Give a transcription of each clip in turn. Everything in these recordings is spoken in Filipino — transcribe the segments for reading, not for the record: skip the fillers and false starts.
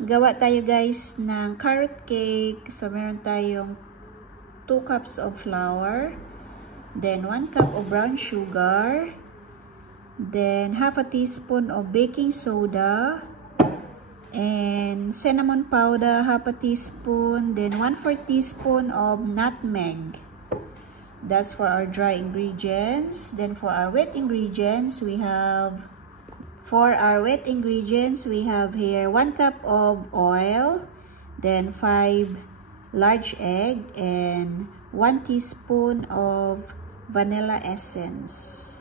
Gawa tayo guys ng carrot cake. So meron tayong 2 cups of flour, then 1 cup of brown sugar, then half a teaspoon of baking soda, and cinnamon powder, half a teaspoon, then 1/4 teaspoon of nutmeg. That's for our dry ingredients. Then for our wet ingredients, we have here 1 cup of oil, then 5 large egg, and 1 teaspoon of vanilla essence.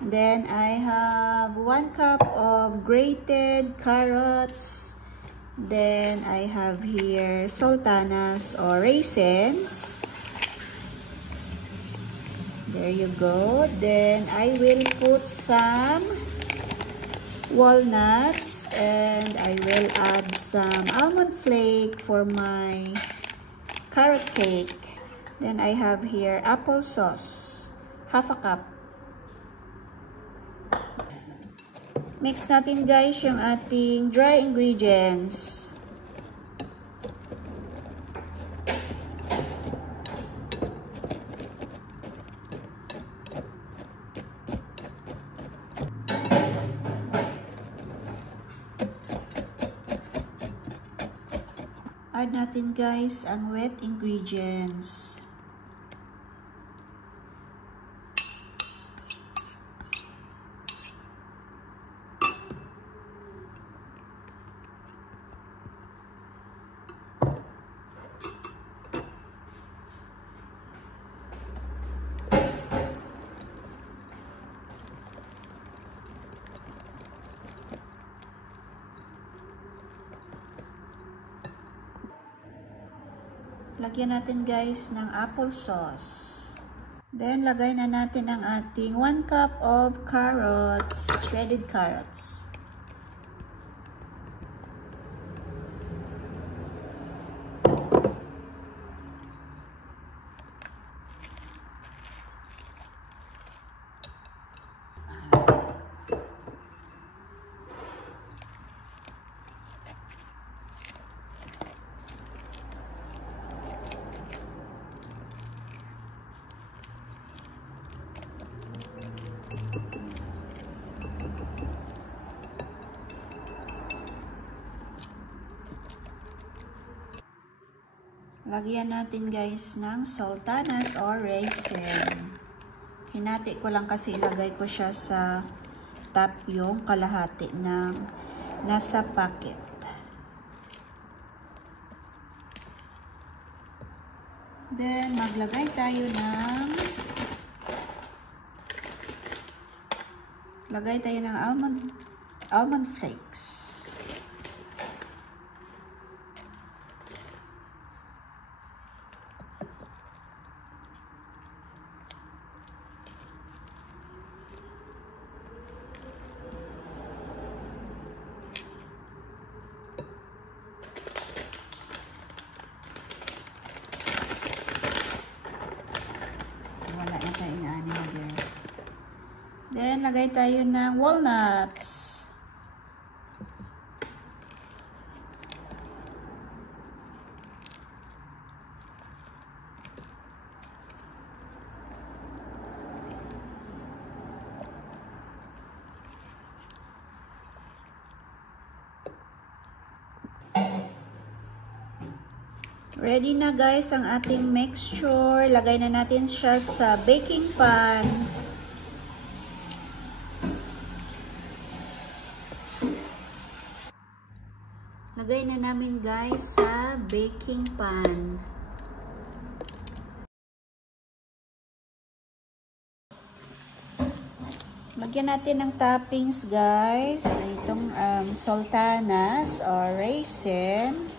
Then I have 1 cup of grated carrots. Then I have here sultanas or raisins. There you go. Then I will put some walnuts, and I will add some almond flake for my carrot cake. Then I have here applesauce, half a cup. Mix natin guys yung ating dry ingredients. Add natin guys ang wet ingredients. Lagyan natin guys ng applesauce. Then lagay na natin ang ating 1 cup of carrots, shredded carrots. Lagyan natin guys ng sultanas or raisin. Hinati ko lang kasi ilagay ko siya sa top yung kalahati ng nasa packet. Then maglagay tayo ng almond flakes. Then, lagay tayo ng walnuts. Ready na guys ang ating mixture. Lagay na natin siya sa baking pan. Lagay na namin guys sa baking pan. Lagyan natin ng toppings guys. Itong sultanas or raisin.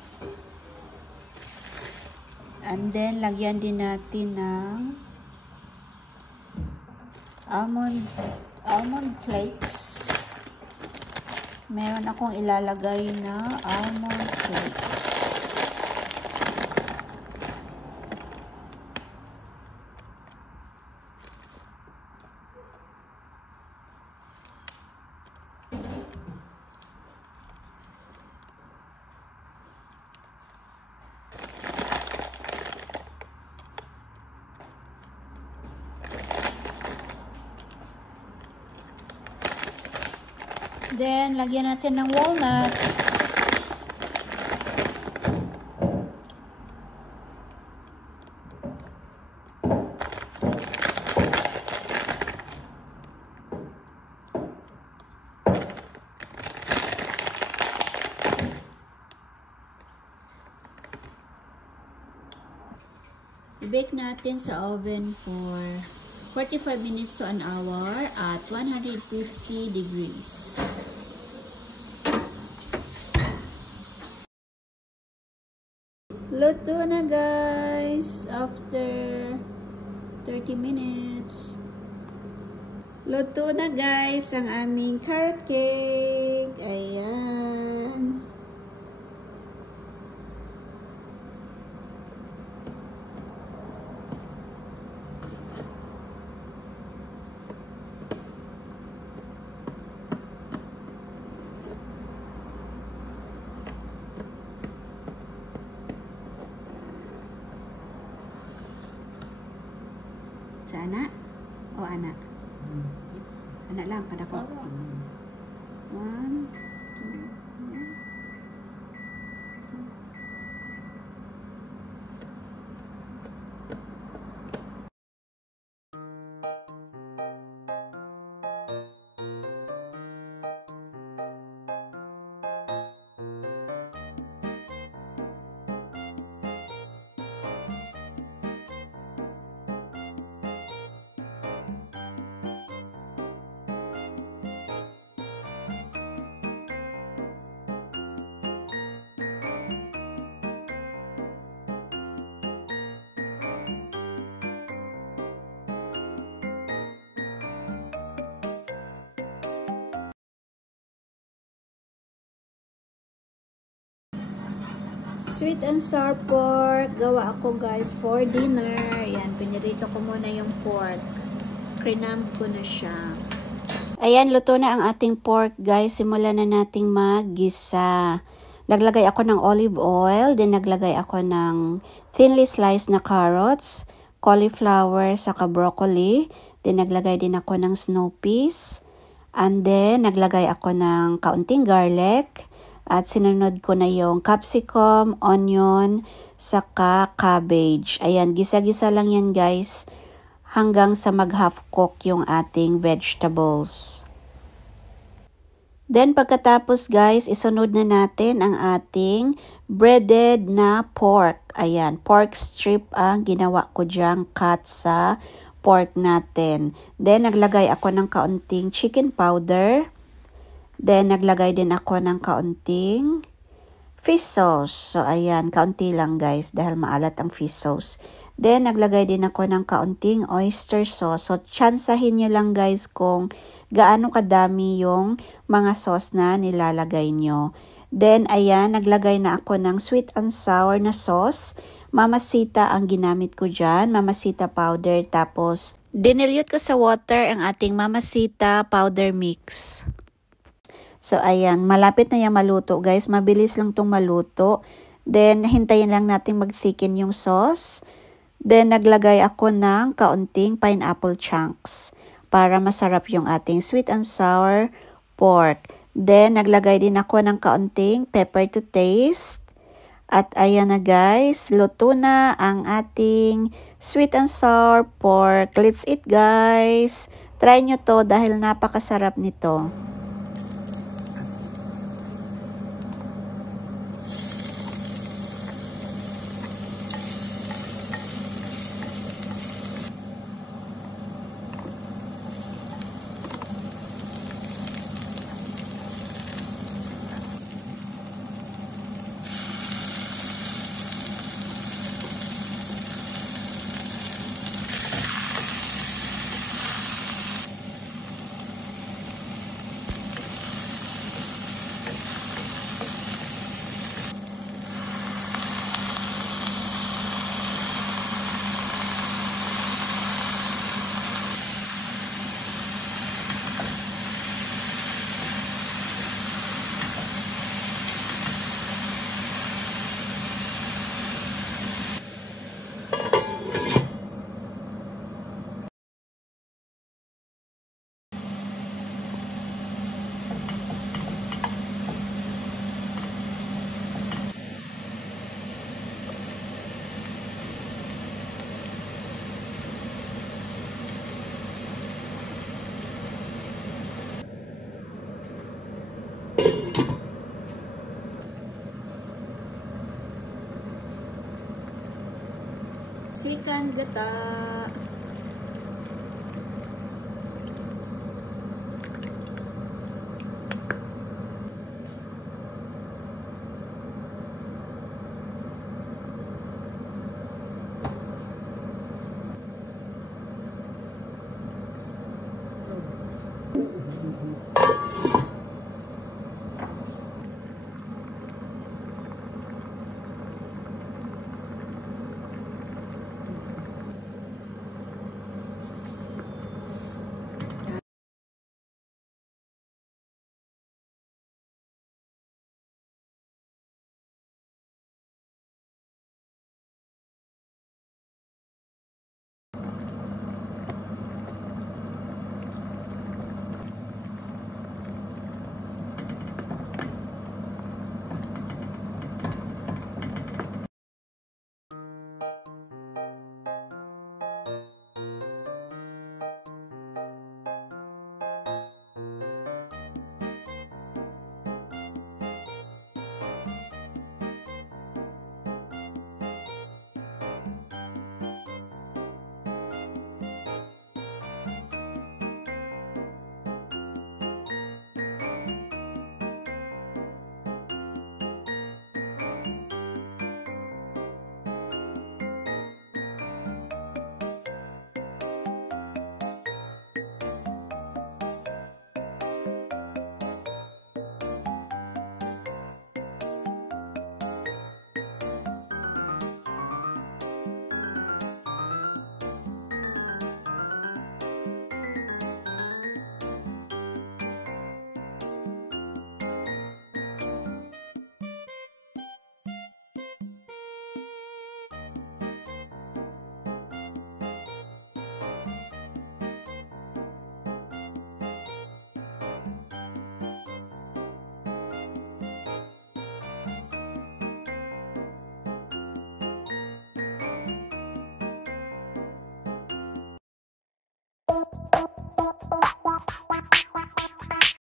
And then lagyan din natin ng almond flakes. Meron akong ilalagay na almond flakes. Then, lagyan natin ng walnuts. I-bake natin sa oven for 45 minutes to an hour at 150 degrees. Luto na guys after 30 minutes. Luto na guys ang aming carrot cake. Ayan. Sa anak? O anak? Anak lang, kada ko. 1, 2, yeah. Sweet and sour pork. Gawa ako guys for dinner. Ayan, pinirito ko muna yung pork. Crinam ko na siya. Ayan, luto na ang ating pork guys. Simulan na nating maggisa. Naglagay ako ng olive oil. Then naglagay ako ng thinly sliced na carrots, cauliflower, saka broccoli. Then naglagay din ako ng snow peas. And then naglagay ako ng kaunting garlic. At sinunod ko na yung capsicum, onion, saka cabbage. Ayan, gisa-gisa lang yan guys hanggang sa mag-half cook yung ating vegetables. Then pagkatapos guys, isunod na natin ang ating breaded na pork. Ayan, pork strip ang ginawa ko dyang cut sa pork natin. Then naglagay ako ng kaunting chicken powder. Then, naglagay din ako ng kaunting fish sauce. So, ayan, kaunti lang guys dahil maalat ang fish sauce. Then, naglagay din ako ng kaunting oyster sauce. So, tsansahin nyo lang guys kung gaano kadami yung mga sauce na nilalagay nyo. Then, ayan, naglagay na ako ng sweet and sour na sauce. Mamasita ang ginamit ko dyan. Mamasita powder. Tapos, dinilute ko sa water ang ating mamasita powder mix. So, ayan, malapit na yung maluto, guys. Mabilis lang itong maluto. Then, hintayin lang natin mag-thicken yung sauce. Then, naglagay ako ng kaunting pineapple chunks para masarap yung ating sweet and sour pork. Then, naglagay din ako ng kaunting pepper to taste. At ayan na, guys. Luto na ang ating sweet and sour pork. Let's eat, guys. Try nyo to dahil napakasarap nito. Second gata.